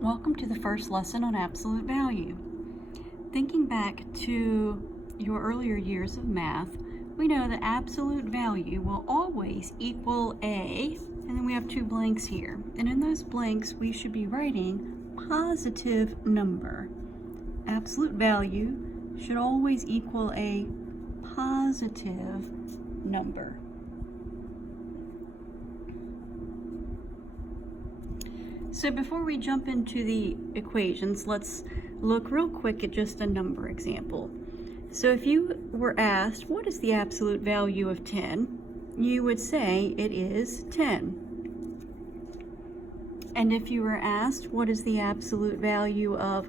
Welcome to the first lesson on absolute value. Thinking back to your earlier years of math, we know that absolute value will always equal a, and then we have two blanks here. And in those blanks, we should be writing positive number. Absolute value should always equal a positive number. So before we jump into the equations, let's look real quick at just a number example. So if you were asked, what is the absolute value of 10? You would say it is 10. And if you were asked, what is the absolute value of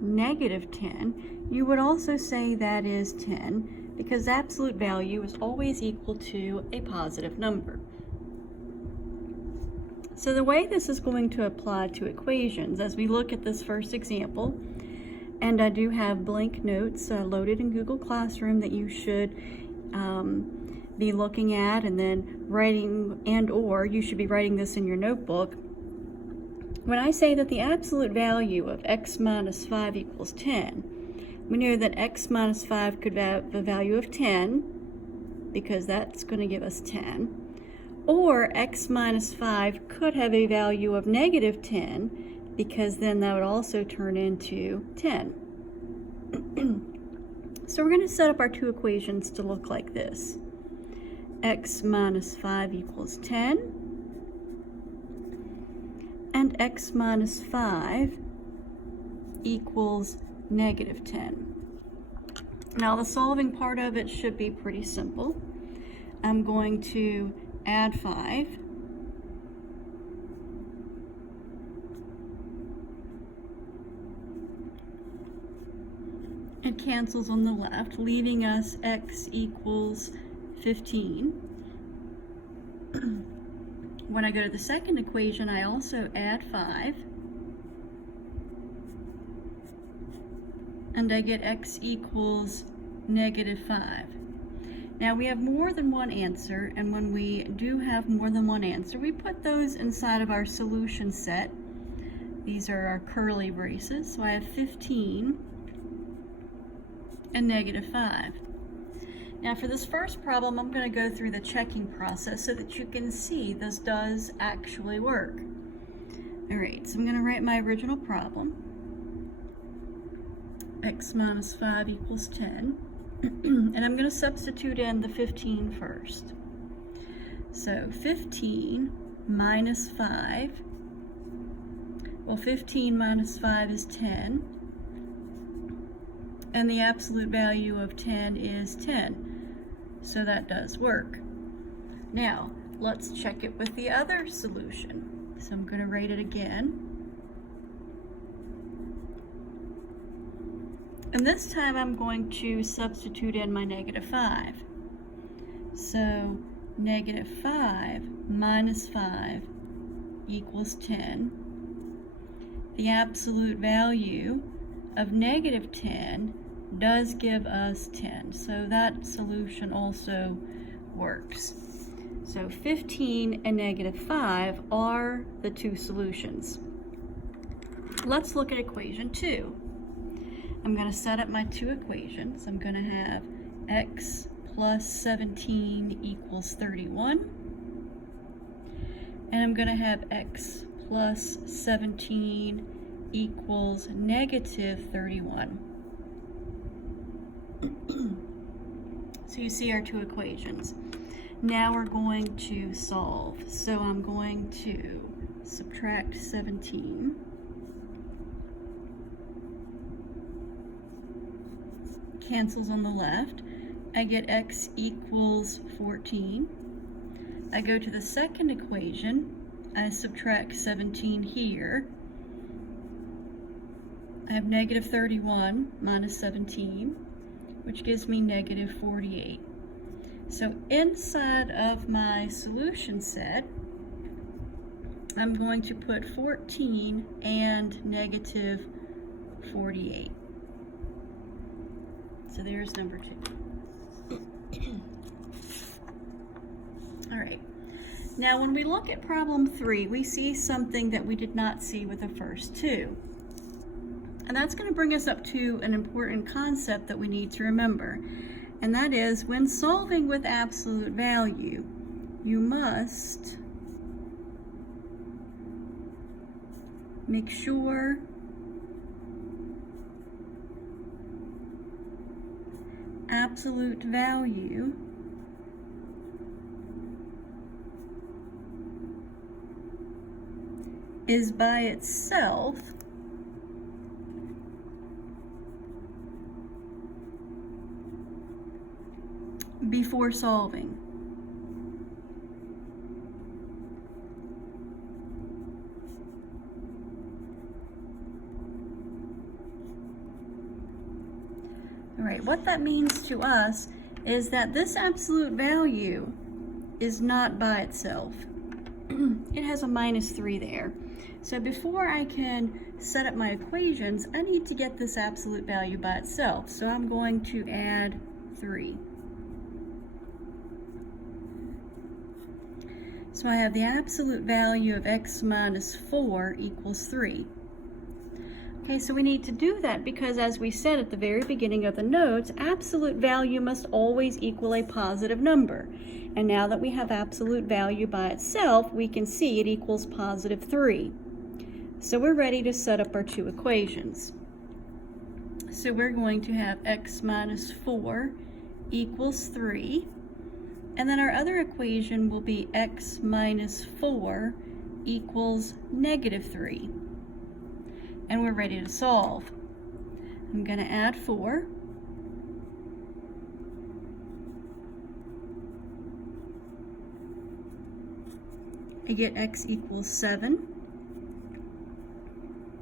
negative 10? You would also say that is 10, because absolute value is always equal to a positive number. So the way this is going to apply to equations, as we look at this first example, and I do have blank notes loaded in Google Classroom that you should be looking at and then writing, or you should be writing this in your notebook. When I say that the absolute value of x minus 5 equals 10, we know that x minus 5 could have a value of 10, because that's going to give us 10. Or x minus 5 could have a value of negative 10, because then that would also turn into 10. So we're going to set up our two equations to look like this. X minus 5 equals 10, and x minus 5 equals negative 10. Now the solving part of it should be pretty simple. I'm going to add 5. It cancels on the left, leaving us x equals 15. When I go to the second equation, I also add 5. And I get x equals negative 5. Now we have more than one answer, and when we do have more than one answer, we put those inside of our solution set. These are our curly braces. So I have 15 and negative 5. Now for this first problem, I'm going to go through the checking process so that you can see this does actually work. All right, so I'm going to write my original problem. X minus 5 equals 10. And I'm going to substitute in the 15 first. So 15 minus 5. Well, 15 minus 5 is 10. And the absolute value of 10 is 10. So that does work. Now, let's check it with the other solution. So I'm going to write it again. And this time I'm going to substitute in my negative 5. So negative 5 minus 5 equals 10. The absolute value of negative 10 does give us 10. So that solution also works. So 15 and negative 5 are the two solutions. Let's look at equation 2. I'm going to set up my two equations. I'm going to have x plus 17 equals 31. And I'm going to have x plus 17 equals negative 31. So you see our two equations. Now we're going to solve. So I'm going to subtract 17. Cancels on the left. I get x equals 14. I go to the second equation. I subtract 17 here. I have negative 31 minus 17, which gives me negative 48. So inside of my solution set, I'm going to put 14 and negative 48. So there's number 2. All right. Now, when we look at problem 3, we see something that we did not see with the first two. And that's going to bring us up to an important concept that we need to remember. And that is, when solving with absolute value, you must make sure absolute value is by itself before solving. All right, what that means to us is that this absolute value is not by itself. It has a -3 there. So before I can set up my equations, I need to get this absolute value by itself. So I'm going to add 3. So I have the absolute value of x minus 4 equals 3. Okay, so we need to do that because, as we said at the very beginning of the notes, absolute value must always equal a positive number. And now that we have absolute value by itself, we can see it equals +3. So we're ready to set up our two equations. So we're going to have x minus 4 equals 3. And then our other equation will be x minus 4 equals -3. And we're ready to solve. I'm going to add 4. I get x equals 7.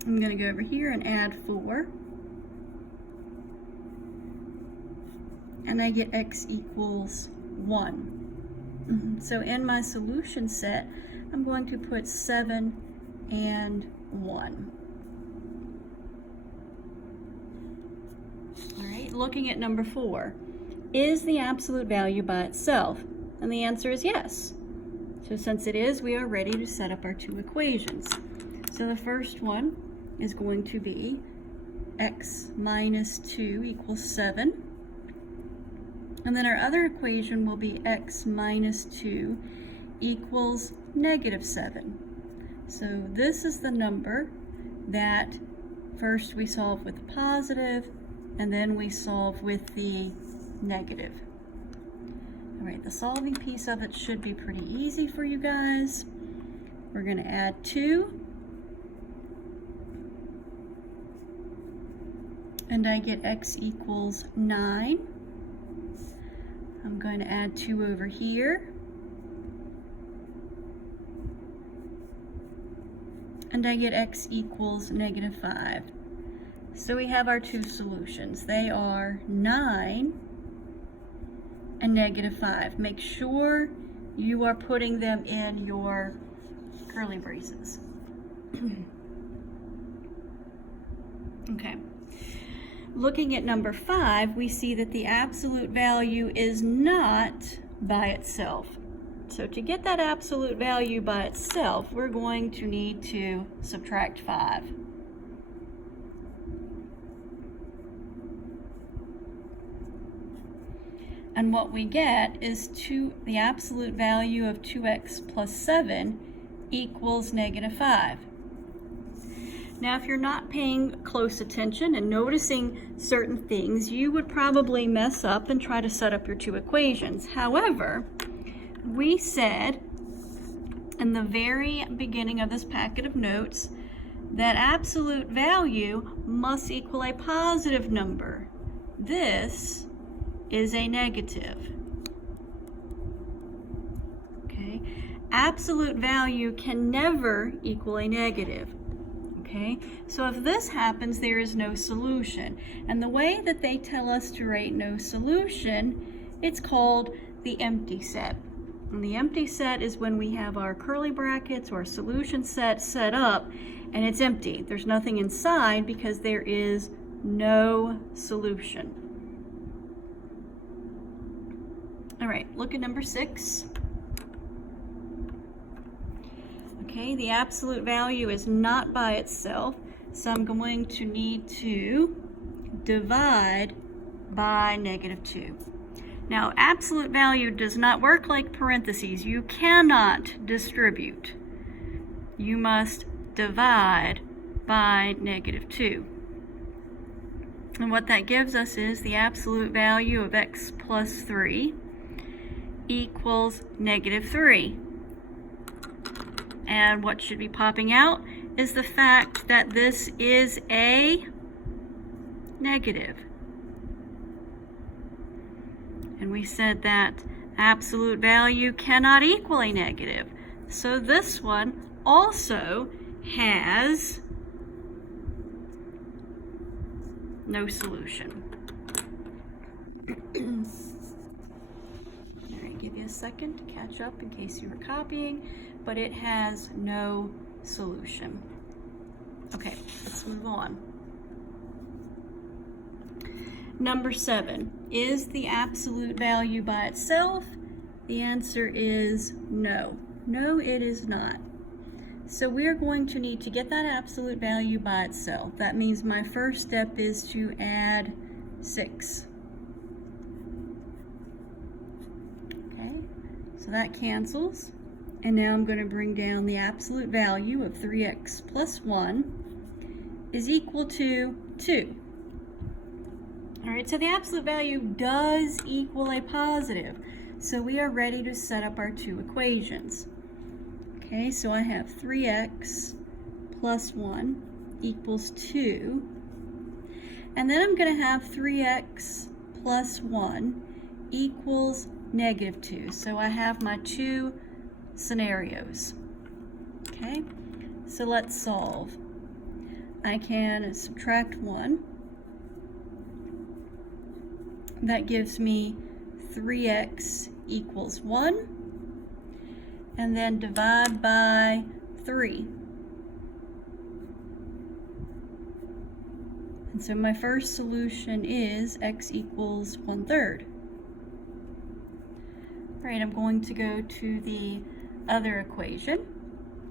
I'm going to go over here and add 4. And I get x equals 1. So in my solution set, I'm going to put 7 and 1. All right, looking at number 4. Is the absolute value by itself? And the answer is yes. So since it is, we are ready to set up our two equations. So the first one is going to be x minus 2 equals 7. And then our other equation will be x minus 2 equals -7. So this is the number that first we solve with the positive, and then we solve with the negative. All right, the solving piece of it should be pretty easy for you guys. We're going to add 2. And I get x equals 9. I'm going to add 2 over here. And I get x equals -5. So we have our two solutions. They are 9 and -5. Make sure you are putting them in your curly braces. Okay. Looking at number 5, we see that the absolute value is not by itself. So to get that absolute value by itself, we're going to need to subtract 5. And what we get is the absolute value of 2x plus 7 equals -5. Now, if you're not paying close attention and noticing certain things, you would probably mess up and try to set up your two equations. However, we said in the very beginning of this packet of notes that absolute value must equal a positive number. This is a negative. Okay? Absolute value can never equal a negative. Okay, so if this happens, there is no solution. And the way that they tell us to write no solution, it's called the empty set. And the empty set is when we have our curly brackets or solution set up and it's empty. There's nothing inside because there is no solution. All right, look at number 6. Okay, the absolute value is not by itself, so I'm going to need to divide by -2. Now, absolute value does not work like parentheses. You cannot distribute. You must divide by -2. And what that gives us is the absolute value of x plus 3 equals -3. And what should be popping out is the fact that this is a negative. And we said that absolute value cannot equal a negative. So this one also has no solution. All right, give you a second to catch up in case you were copying, but it has no solution. Okay, let's move on. Number 7, is the absolute value by itself? The answer is no. No, it is not. So we're going to need to get that absolute value by itself. That means my first step is to add 6. Okay, so that cancels. And now I'm going to bring down the absolute value of 3x plus 1 is equal to 2. All right, so the absolute value does equal a positive. So we are ready to set up our two equations. Okay, so I have 3x plus 1 equals 2. And then I'm going to have 3x plus 1 equals -2. So I have my two scenarios. Okay, so let's solve. I can subtract 1. That gives me 3x equals 1. And then divide by 3. And so my first solution is x equals 1/3. All right, I'm going to go to the other equation,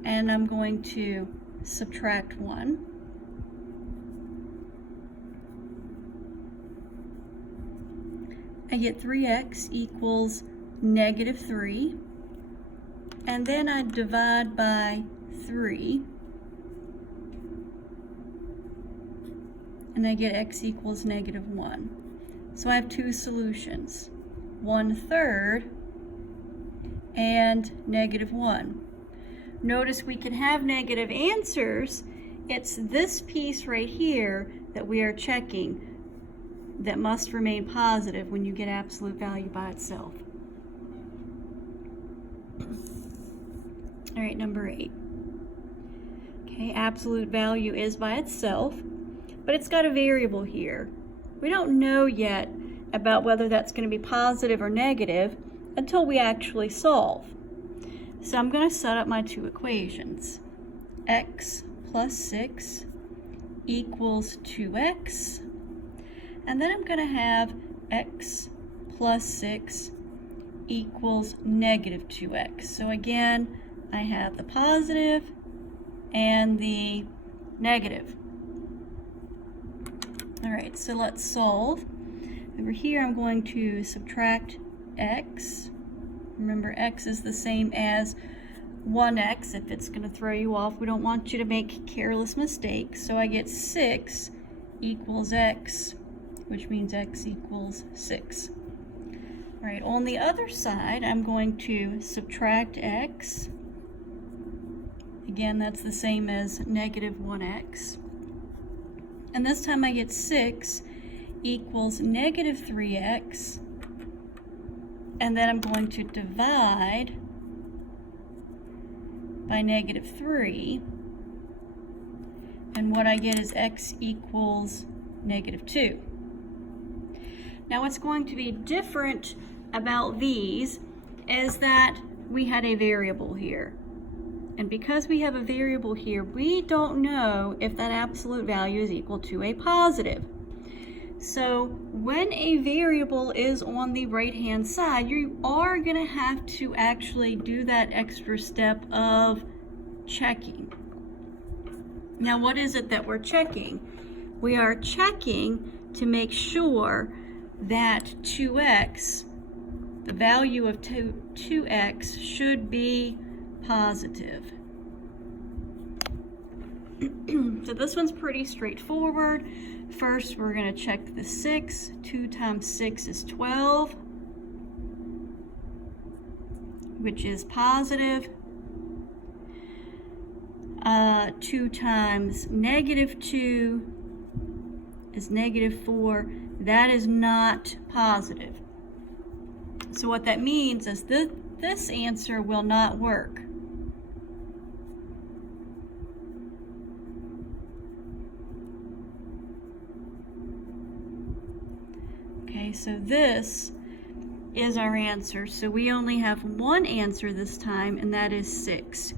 and I'm going to subtract 1. I get 3x equals -3. And then I divide by 3. And I get x equals -1. So I have two solutions, 1/3 and -1. Notice we can have negative answers. It's this piece right here that we are checking that must remain positive when you get absolute value by itself. All right, number 8. Okay, absolute value is by itself, but it's got a variable here. We don't know yet about whether that's going to be positive or negative until we actually solve. So I'm going to set up my two equations. X plus 6 equals 2x. And then I'm going to have x plus 6 equals -2x. So again, I have the positive and the negative. All right, so let's solve. Over here, I'm going to subtract x. Remember, x is the same as 1x. If it's going to throw you off, we don't want you to make careless mistakes. So I get 6 equals x, which means x equals 6. All right, on the other side, I'm going to subtract x. Again, that's the same as -1x. And this time I get 6 equals -3x. And then I'm going to divide by -3. And what I get is x equals -2. Now what's going to be different about these is that we had a variable here. And because we have a variable here, we don't know if that absolute value is equal to a positive. So when a variable is on the right-hand side, you are going to have to actually do that extra step of checking. Now, what is it that we're checking? We are checking to make sure that 2x, the value of 2x should be positive. So this one's pretty straightforward. First, we're going to check the 6. 2 times 6 is 12, which is positive. 2 times -2 is -4. That is not positive. So what that means is this answer will not work. Okay, so this is our answer. So we only have one answer this time, and that is 6.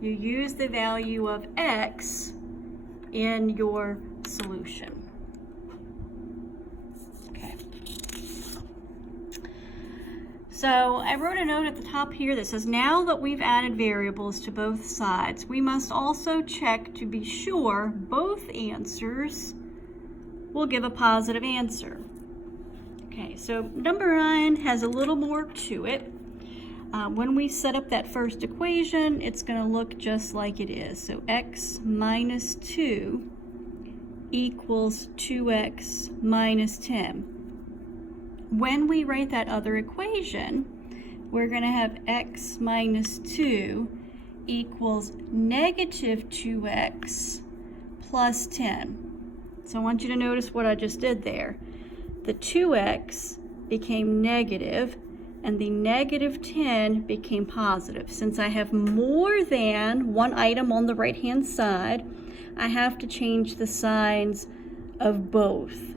You use the value of x in your solution. Okay. So I wrote a note at the top here that says, now that we've added variables to both sides, we must also check to be sure both answers will give a positive answer. Okay, so number 9 has a little more to it. When we set up that first equation, it's going to look just like it is. So x minus 2 equals 2x minus 10. When we write that other equation, we're going to have x minus 2 equals negative 2x plus 10. So I want you to notice what I just did there. The 2x became negative, and the negative 10 became positive. Since I have more than one item on the right-hand side, I have to change the signs of both.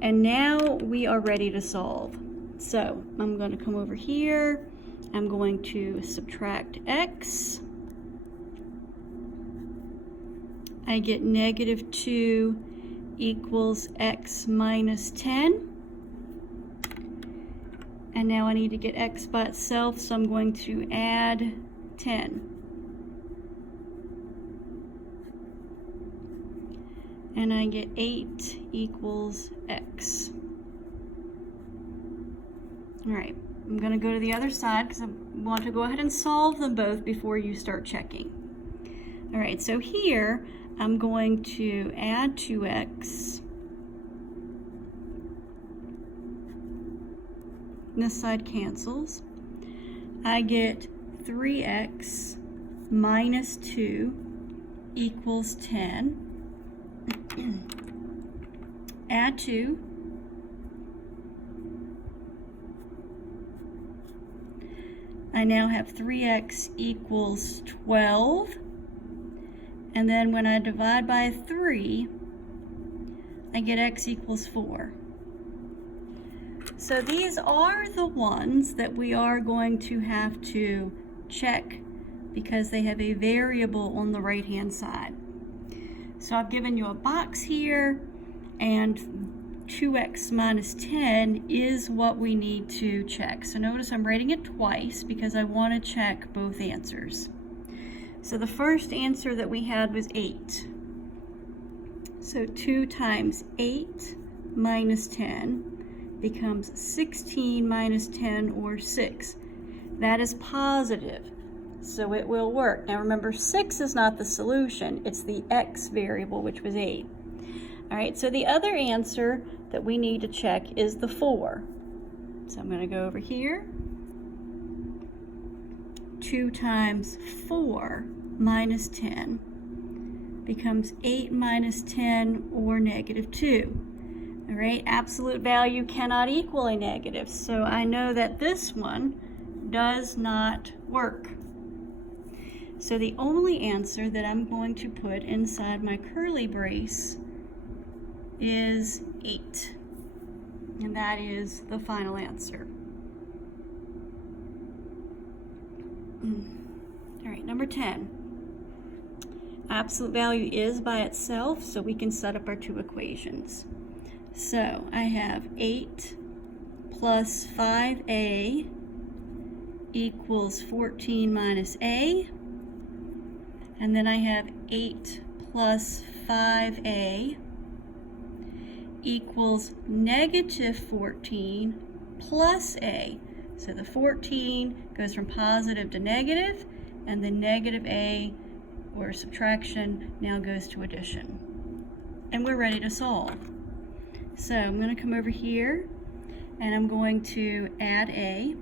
And now we are ready to solve. So I'm going to come over here. I'm going to subtract x. I get negative 2 equals x minus 10. And now I need to get x by itself, so I'm going to add 10. And I get 8 equals x. All right, I'm going to go to the other side because I want to go ahead and solve them both before you start checking. All right, so here I'm going to add 2x. This side cancels. I get 3x minus 2 equals 10. Add 2. I now have 3x equals 12. And then when I divide by 3, I get x equals 4. So these are the ones that we are going to have to check because they have a variable on the right-hand side. So I've given you a box here, and 2x minus 10 is what we need to check. So notice I'm writing it twice because I want to check both answers. So the first answer that we had was 8. So 2 times 8 minus 10 becomes 16 minus 10, or 6. That is positive, so it will work. Now remember, 6 is not the solution, it's the x variable, which was 8. All right, so the other answer that we need to check is the 4. So I'm going to go over here. 2 times 4 minus 10 becomes 8 minus 10, or negative 2. All right, absolute value cannot equal a negative, so I know that this one does not work. So the only answer that I'm going to put inside my curly brace is 8. And that is the final answer. All right, number 10. Absolute value is by itself, so we can set up our two equations. So I have 8 plus 5a equals 14 minus a. and then I have 8 plus 5a equals negative 14 plus a. So the 14 goes from positive to negative, and the negative a, or subtraction, now goes to addition. And we're ready to solve. So I'm going to come over here, and I'm going to add a.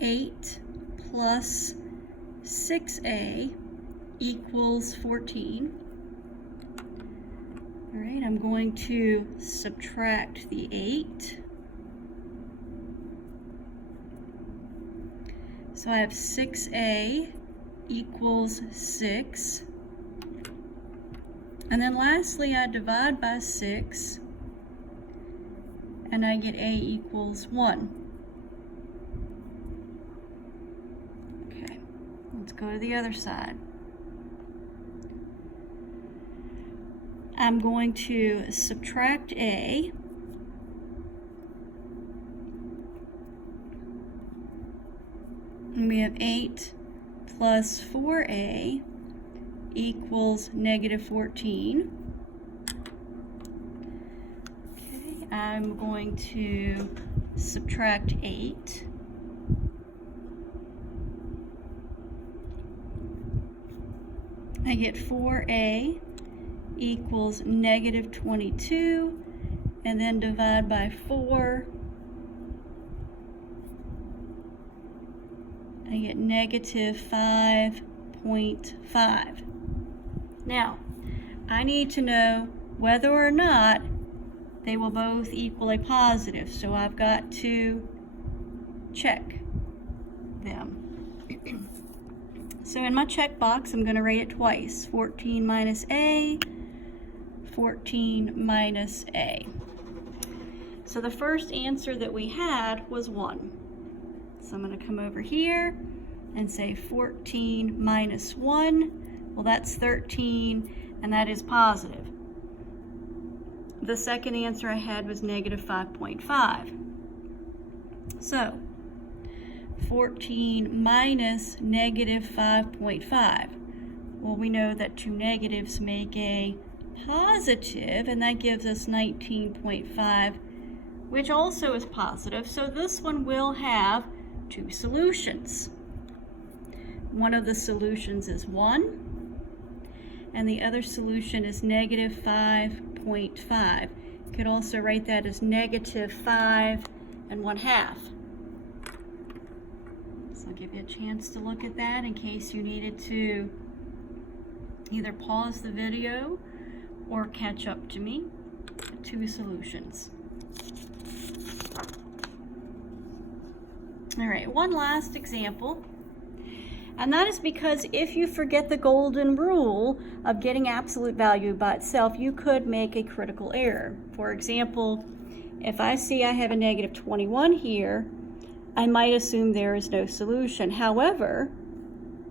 Eight plus 6a equals 14. All right, I'm going to subtract the 8. So I have 6a equals 6. And then lastly, I divide by 6, and I get a equals 1. Okay, let's go to the other side. I'm going to subtract a. And we have 8 plus 4a equals negative 14. Okay, I'm going to subtract 8. I get 4a equals negative 22, and then divide by 4. I get negative 5.5. Now, I need to know whether or not they will both equal a positive, so I've got to check them. So in my checkbox, I'm going to write it twice. 14 minus a, 14 minus a. So the first answer that we had was 1. So I'm going to come over here and say 14 minus 1. Well, that's 13, and that is positive. The second answer I had was negative 5.5. So 14 minus negative 5.5. Well, we know that two negatives make a positive, and that gives us 19.5, which also is positive. So this one will have two solutions. One of the solutions is 1, and the other solution is negative 5.5. You could also write that as negative 5 1/2. So I'll give you a chance to look at that in case you needed to either pause the video or catch up to me. Two solutions. All right, one last example. And that is because if you forget the golden rule of getting absolute value by itself, you could make a critical error. For example, if I see I have a negative 21 here, I might assume there is no solution. However,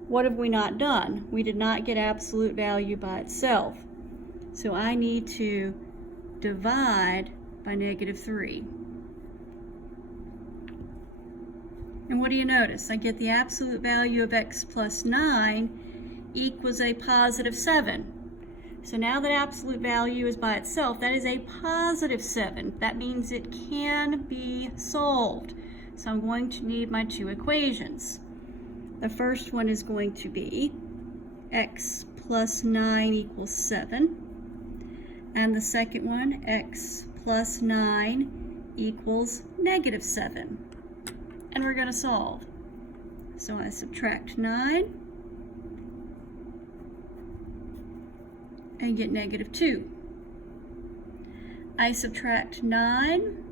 what have we not done? We did not get absolute value by itself. So I need to divide by negative 3. And what do you notice? I get the absolute value of x plus 9 equals a positive 7. So now that absolute value is by itself, that is a positive 7. That means it can be solved. So I'm going to need my two equations. The first one is going to be x plus 9 equals 7. And the second one, x plus 9 equals negative 7. And we're going to solve. So I subtract 9 and get negative 2. I subtract 9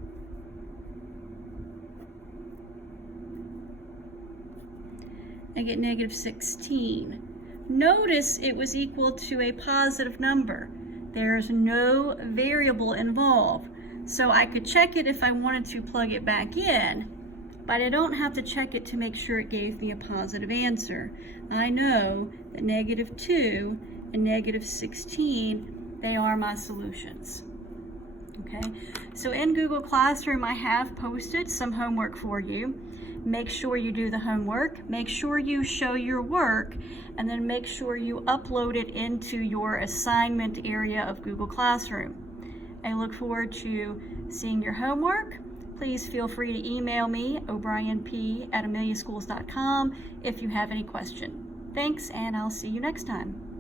and get negative 16. Notice it was equal to a positive number. There's no variable involved. So I could check it if I wanted to plug it back in, but I don't have to check it to make sure it gave me a positive answer. I know that negative 2 and negative 16, they are my solutions. Okay, so in Google Classroom, I have posted some homework for you. make sure you do the homework, make sure you show your work, and then make sure you upload it into your assignment area of Google Classroom. I look forward to seeing your homework. Please feel free to email me, o'brienp@ameliaschools.com, if you have any question. Thanks, and I'll see you next time.